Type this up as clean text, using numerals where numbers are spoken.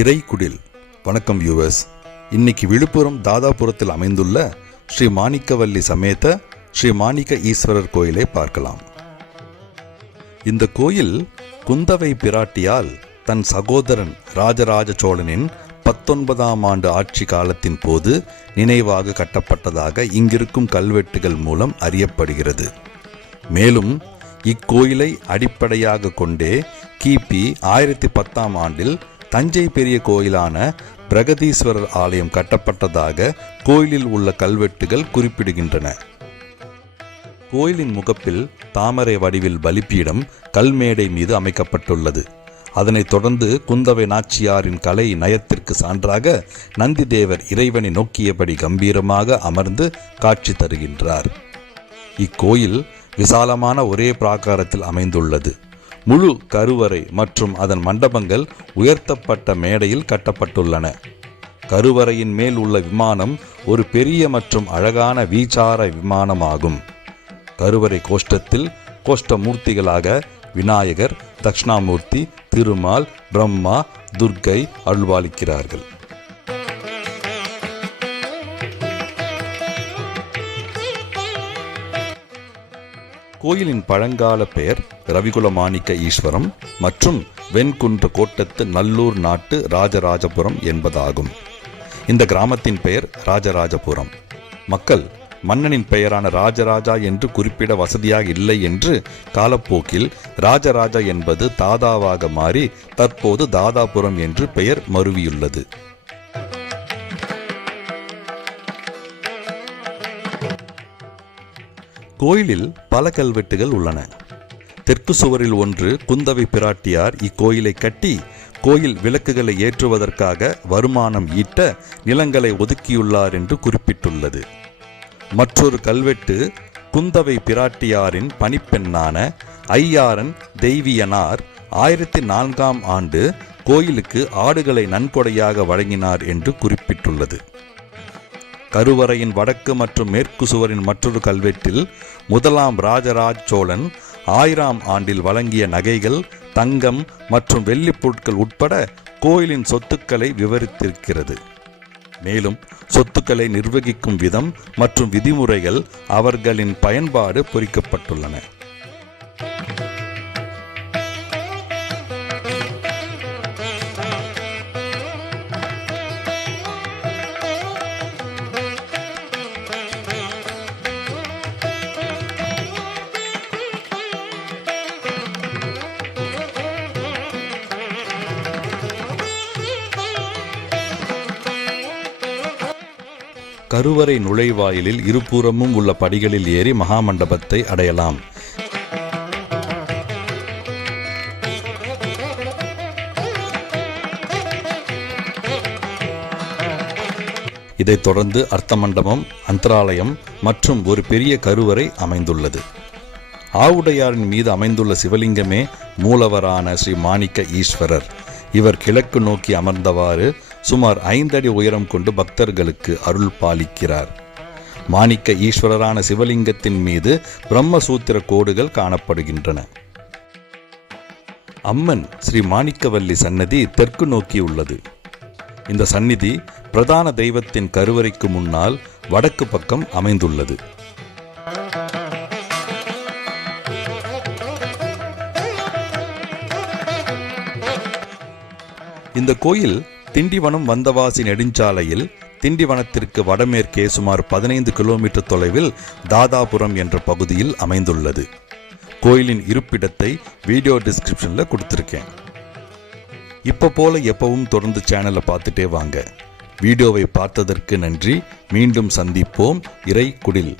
இறைக்குடில். வணக்கம் வியூவர்ஸ். இன்னைக்கு விழுப்புரம் தாதாபுரத்தில் அமைந்துள்ள ஸ்ரீ மாணிக்கவல்லி சமேத ஸ்ரீ மாணிக்க ஈஸ்வரர் கோயிலை பார்க்கலாம். இந்த கோயில் குந்தவை பிராட்டியால் தன் சகோதரன் ராஜராஜ சோழனின் 19ஆம் ஆண்டு ஆட்சி காலத்தின் போது நினைவாக கட்டப்பட்டதாக இங்கிருக்கும் கல்வெட்டுகள் மூலம் அறியப்படுகிறது. மேலும் இக்கோயிலை அடிப்படையாக கொண்டே கிபி 1010ஆம் ஆண்டில் தஞ்சை பெரிய கோயிலான பிரகதீஸ்வரர் ஆலயம் கட்டப்பட்டதாக கோயிலில் உள்ள கல்வெட்டுகள் குறிப்பிடுகின்றன. கோயிலின் முகப்பில் தாமரை வடிவில் பலிப்பீடம் கல்மேடை மீது அமைக்கப்பட்டுள்ளது. அதனைத் தொடர்ந்து குந்தவை நாச்சியாரின் கலை நயத்திற்கு சான்றாக நந்தி தேவர் இறைவனை நோக்கியபடி கம்பீரமாக அமர்ந்து காட்சி தருகின்றார். இக்கோயில் விசாலமான ஒரே பிராகாரத்தில் அமைந்துள்ளது. முழு கருவறை மற்றும் அதன் மண்டபங்கள் உயர்த்தப்பட்ட மேடையில் கட்டப்பட்டுள்ளன. கருவறையின் மேல் உள்ள விமானம் ஒரு பெரிய மற்றும் அழகான வீச்சார விமானமாகும். கருவறை கோஷ்டத்தில் கோஷ்டமூர்த்திகளாக விநாயகர், தட்சிணாமூர்த்தி, திருமால், பிரம்மா, துர்க்கை அருள்பாலிக்கிறார்கள். கோயிலின் பழங்கால பெயர் ரவிகுல மாணிக்க ஈஸ்வரம் மற்றும் வெண்குன்ற கோட்டத்து நல்லூர் நாட்டு ராஜராஜபுரம் என்பதாகும். இந்த கிராமத்தின் பெயர் ராஜராஜபுரம். மக்கள் மன்னனின் பெயரான ராஜராஜா என்று குறிப்பிட வசதியாக இல்லை என்று காலப்போக்கில் ராஜராஜா என்பது தாதாவாக மாறி தற்போது தாதாபுரம் என்று பெயர் மருவியுள்ளது. கோயிலில் பல கல்வெட்டுகள் உள்ளன. தெற்கு சுவரில் ஒன்று குந்தவை பிராட்டியார் இக்கோயிலை கட்டி கோயில் விளக்குகளை ஏற்றுவதற்காக வருமானம் ஈட்ட நிலங்களை ஒதுக்கியுள்ளார் என்று குறிப்பிட்டுள்ளது. மற்றொரு கல்வெட்டு குந்தவை பிராட்டியாரின் பணிப்பெண்ணான ஐயாரன் தெய்வியனார் 1004ஆம் ஆண்டு கோயிலுக்கு ஆடுகளை நன்கொடையாக வழங்கினார் என்று குறிப்பிட்டுள்ளது. கருவறையின் வடக்கு மற்றும் மேற்கு சுவரின் மற்றொரு கல்வெட்டில் முதலாம் ராஜராஜ சோழன் 1000ஆம் ஆண்டில் வழங்கிய நகைகள், தங்கம் மற்றும் வெள்ளிப் பொருட்கள் உட்பட கோயிலின் சொத்துக்களை விவரித்திருக்கிறது. மேலும் சொத்துக்களை நிர்வகிக்கும் விதம் மற்றும் விதிமுறைகள், அவர்களின் பயன்பாடு பொறிக்கப்பட்டுள்ளன. கருவறை நுழைவாயிலில் இருபுறமும் உள்ள படிகளில் ஏறி மகாமண்டபத்தை அடையலாம். இதைத் தொடர்ந்து அர்த்த மண்டபம், அந்தராலயம் மற்றும் ஒரு பெரிய கருவறை அமைந்துள்ளது. ஆவுடையாரின் மீது அமைந்துள்ள சிவலிங்கமே மூலவரான ஸ்ரீ மாணிக்க ஈஸ்வரர். இவர் கிழக்கு நோக்கி அமர்ந்தவாறு சுமார் 5 அடி உயரம் கொண்டு பக்தர்களுக்கு அருள் பாலிக்கிறார். மாணிக்க ஈஸ்வரரான சிவலிங்கத்தின் மீது பிரம்மசூத்திர கோடுகள் காணப்படுகின்றன. அம்மன் ஸ்ரீ மாணிக்கவல்லி சன்னதி தெற்கு நோக்கி உள்ளது. இந்த சந்நிதி பிரதான தெய்வத்தின் கருவறைக்கு முன்னால் வடக்கு பக்கம் அமைந்துள்ளது. இந்த கோயில் திண்டிவனம் வந்தவாசி நெடுஞ்சாலையில் திண்டிவனத்திற்கு வடமேற்கே சுமார் 15 கிலோமீட்டர் தொலைவில் தாதாபுரம் என்ற பகுதியில் அமைந்துள்ளது. கோயிலின் இருப்பிடத்தை வீடியோ டிஸ்கிரிப்ஷனில் கொடுத்துருக்கேன். இப்போ போல எப்பவும் தொடர்ந்து சேனலை பார்த்துட்டே வாங்க. வீடியோவை பார்த்ததற்கு நன்றி. மீண்டும் சந்திப்போம். இறைக்குடில்.